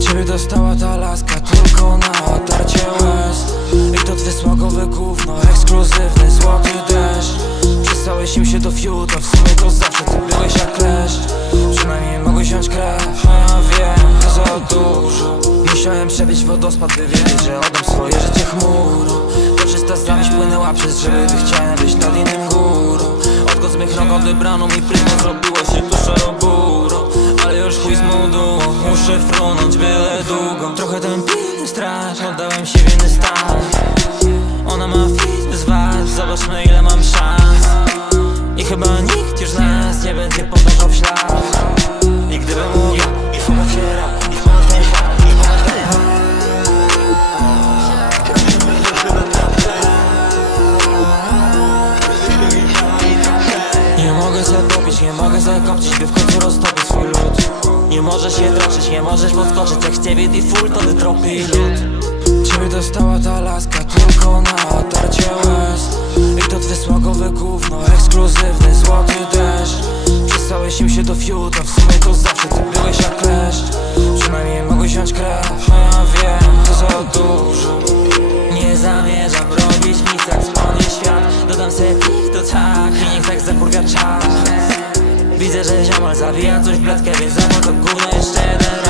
Ciebie dostała ta laska tylko na otarcie łez. I to twy smagowe gówno, ekskluzywny złoty deszcz. Przestałeś im się do fiuta, w sumie to zawsze Musiałem przebić wodospad, by wiedzieć, że oddam swoje życie To czysta zawiść płynęła przez gdy chciałem być nad innym górą. Odgłos mych rąk odebrano mi prymą, zrobiło się tu szaroburo Ale już chuj z modułą, muszę frunąć byle długo. Trochę ten pilny straż, oddałem się w inny stan. Ona ma fit bez wad, zobaczmy ile mam szans. I chyba nikt nie mogę zakopcić, by w końcu roztopić swój lód Nie możesz się droczyć, nie możesz podskoczyć. Jak z ciebie default, to wytropi lód. Ciebie dostała ta laska tylko na otarcie łez. I to twe smagowe gówno, ekskluzywny złoty deszcz. Przestałeś im się do fiuta, w sumie to zawsze ty byłeś jak kleszcz. Przynajmniej mogłeś wziąć krew, a ja wiem, to za dużo. Nie zamierzam robić nic jak spłonie świat. Dodam se pich do tak i niech tak zakurwia czas Widzę, że ziomal zawija coś w blatkę Więc zamknę to gówno jeszcze jeden raz